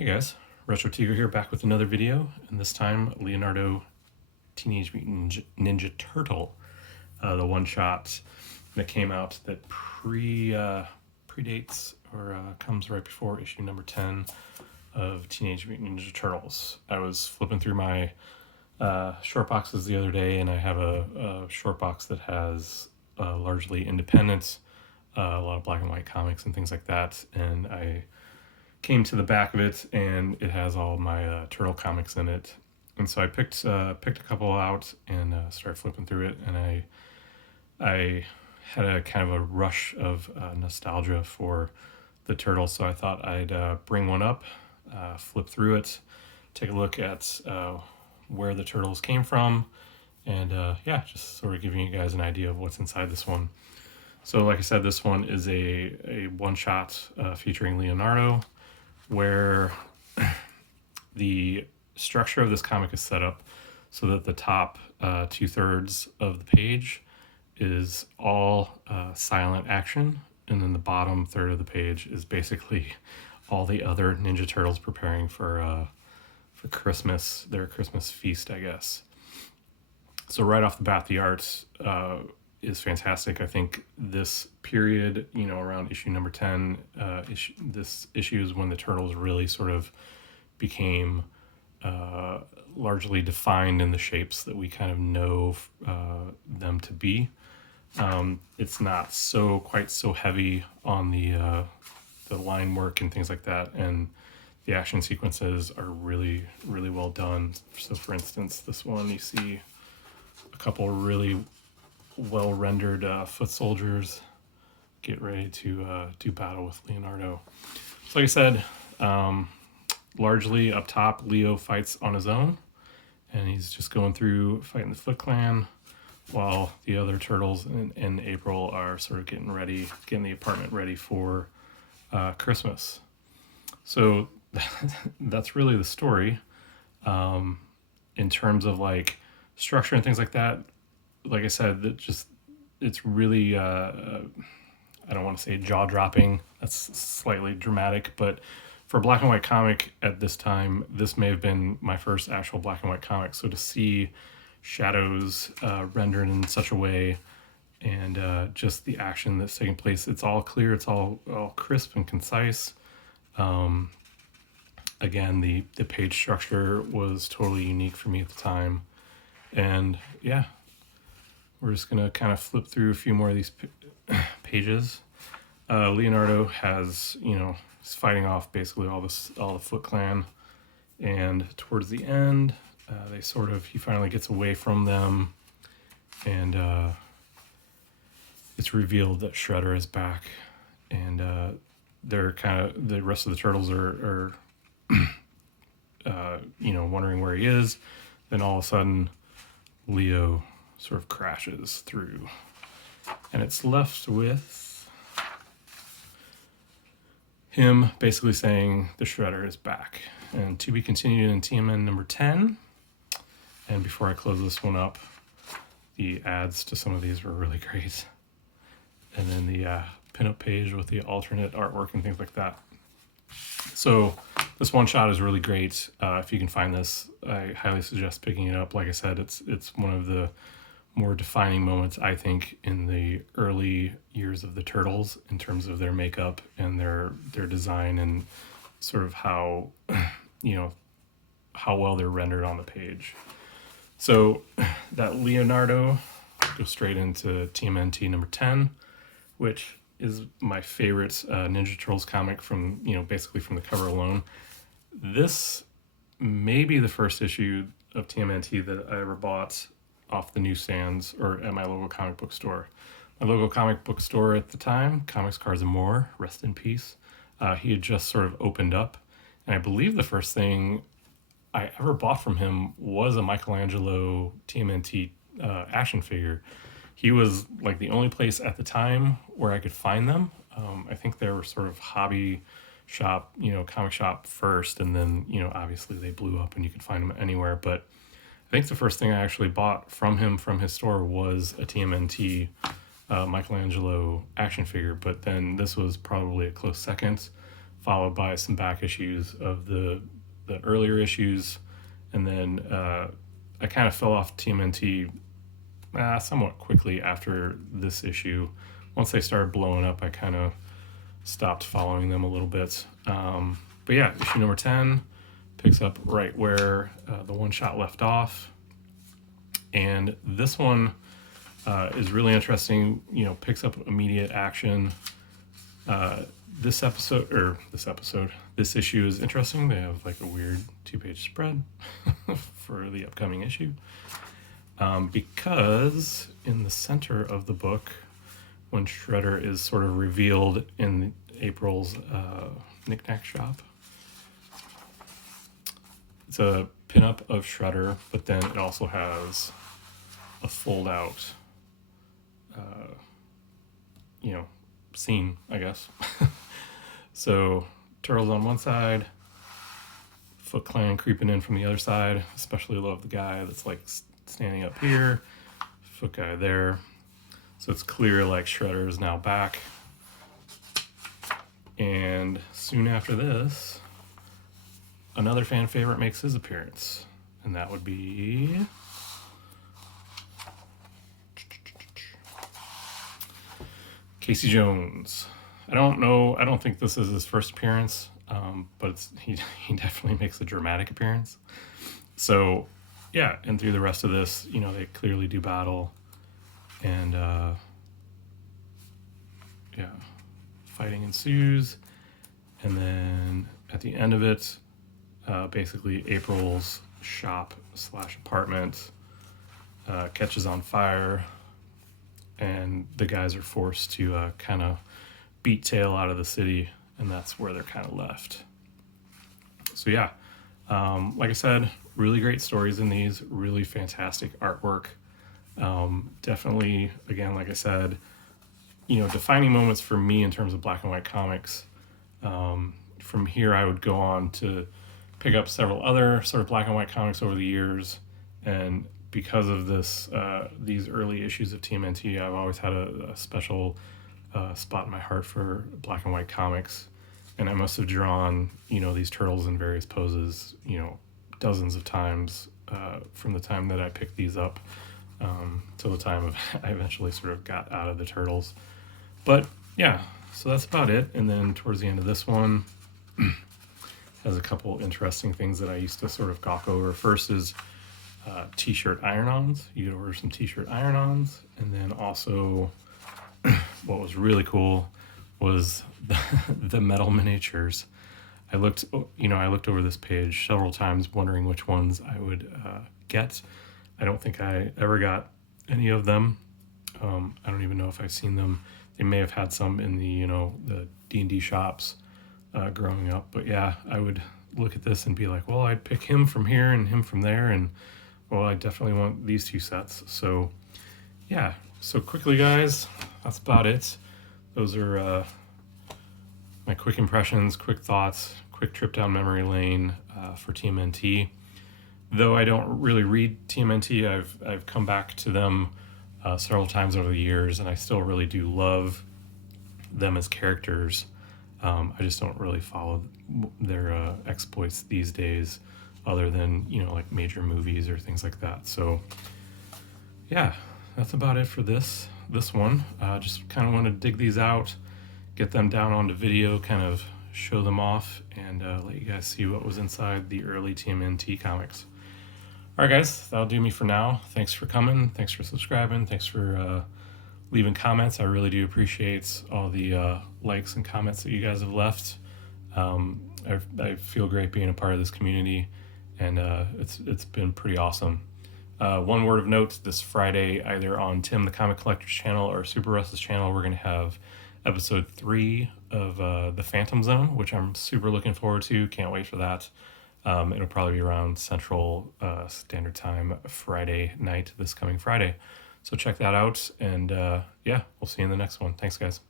Hey guys, Retro Tiger here, back with another video, and this time Leonardo Teenage Mutant Ninja Turtle, the one-shot that came out that predates or comes right before issue number 10 of Teenage Mutant Ninja Turtles. I was flipping through my short boxes the other day, and I have a short box that has largely independent, a lot of black and white comics and things like that, and I came to the back of it, and it has all my turtle comics in it. And so I picked a couple out and started flipping through it, and I had a kind of a rush of nostalgia for the turtles. So I thought I'd bring one up, flip through it, take a look at where the turtles came from, and yeah, just sort of giving you guys an idea of what's inside this one. So like I said, this one is a one-shot featuring Leonardo, where the structure of this comic is set up so that the top 2/3 of the page is all silent action, and then the bottom third of the page is basically all the other Ninja Turtles preparing for Christmas, their Christmas feast, I guess. So right off the bat, the art is fantastic. I think this period, around issue number 10, this issue is when the Turtles really sort of became largely defined in the shapes that we kind of know them to be. It's not quite so heavy on the line work and things like that, and the action sequences are really, really well done. So for instance, this one, you see a couple really well rendered foot soldiers get ready to do battle with Leonardo. So like I said, largely up top, Leo fights on his own, and he's just going through fighting the Foot Clan, while the other turtles and April are sort of getting the apartment ready for Christmas. So that's really the story. In terms of like structure and things like that, like I said, it's really, I don't want to say jaw-dropping. That's slightly dramatic, but for a black and white comic at this time, this may have been my first actual black and white comic. So to see shadows rendered in such a way, and just the action that's taking place, it's all clear, it's all crisp and concise. Again, the page structure was totally unique for me at the time. And yeah, we're just going to kind of flip through a few more of these pages. Leonardo has, he's fighting off basically all the Foot Clan. And towards the end, he finally gets away from them. And it's revealed that Shredder is back. And they're the rest of the turtles are wondering where he is. Then all of a sudden, Leo sort of crashes through, and it's left with him basically saying the Shredder is back, and to be continued in TMN number 10. And before I close this one up, the ads to some of these were really great, and then the pinup page with the alternate artwork and things like that. So this one shot is really great. If you can find this, I highly suggest picking it up. Like I said, it's one of the more defining moments, I think, in the early years of the Turtles in terms of their makeup and their design, and sort of how well they're rendered on the page. So that Leonardo goes straight into TMNT number 10, which is my favorite Ninja Turtles comic from, basically from the cover alone. This may be the first issue of TMNT that I ever bought off the newsstands or at my local comic book store. My local comic book store at the time, Comics, Cards, and More, rest in peace, he had just sort of opened up. And I believe the first thing I ever bought from him was a Michelangelo TMNT action figure. He was like the only place at the time where I could find them. I think they were sort of hobby shop, comic shop first, and then, obviously they blew up and you could find them anywhere. But I think the first thing I actually bought from him from his store was a TMNT Michelangelo action figure, but then this was probably a close second. followed by some back issues of the earlier issues, and then I kind of fell off TMNT somewhat quickly after this issue. Once they started blowing up, I kind of stopped following them a little bit. But yeah, issue number 10 picks up right where the one shot left off. And this one is really interesting, picks up immediate action. This issue is interesting. They have like a weird 2-page spread for the upcoming issue. Because in the center of the book, when Shredder is sort of revealed in April's knickknack shop, it's a pinup of Shredder, but then it also has a fold-out, scene, I guess. So Turtles on one side, Foot Clan creeping in from the other side. Especially love the guy that's like standing up here, Foot guy there. So it's clear like Shredder is now back. And soon after this, another fan favorite makes his appearance, and that would be Casey Jones. I don't think this is his first appearance, but he definitely makes a dramatic appearance. So yeah, and through the rest of this, they clearly do battle, and fighting ensues, and then at the end of it, basically April's shop / apartment catches on fire, and the guys are forced to kind of beat tail out of the city, and that's where they're kind of left. So yeah, like I said, really great stories in these, really fantastic artwork. Definitely, again, like I said, defining moments for me in terms of black and white comics. From here, I would go on to pick up several other sort of black and white comics over the years, and because of this, these early issues of TMNT, I've always had a special spot in my heart for black and white comics, and I must have drawn, these turtles in various poses, dozens of times from the time that I picked these up till the time I eventually sort of got out of the turtles. But yeah, so that's about it. And then towards the end of this one, has a couple interesting things that I used to sort of gawk over. First is t-shirt iron-ons. You could order some t-shirt iron-ons, and then also what was really cool was the metal miniatures. I looked over this page several times wondering which ones I would get. I don't think I ever got any of them. I don't even know if I've seen them. They may have had some in the D&D shops growing up, but yeah, I would look at this and be like, well, I'd pick him from here and him from there, and well, I definitely want these two sets. So yeah, so quickly guys, that's about it. Those are my quick impressions, quick thoughts, quick trip down memory lane for TMNT. Though I don't really read TMNT, I've come back to them several times over the years, and I still really do love them as characters. I just don't really follow their exploits these days, other than like major movies or things like that. So yeah, that's about it for this one. Just kind of want to dig these out, get them down onto video, kind of show them off, and let you guys see what was inside the early TMNT comics. All right, guys, that'll do me for now. Thanks for coming. Thanks for subscribing. Thanks for leaving comments. I really do appreciate all the likes and comments that you guys have left. I feel great being a part of this community, and it's been pretty awesome. One word of note, this Friday, either on Tim the Comic Collector's channel or Super Russ's channel, we're going to have episode 3 of The Phantom Zone, which I'm super looking forward to. Can't wait for that. It'll probably be around Central Standard Time Friday night, this coming Friday. So check that out, and yeah, we'll see you in the next one. Thanks, guys.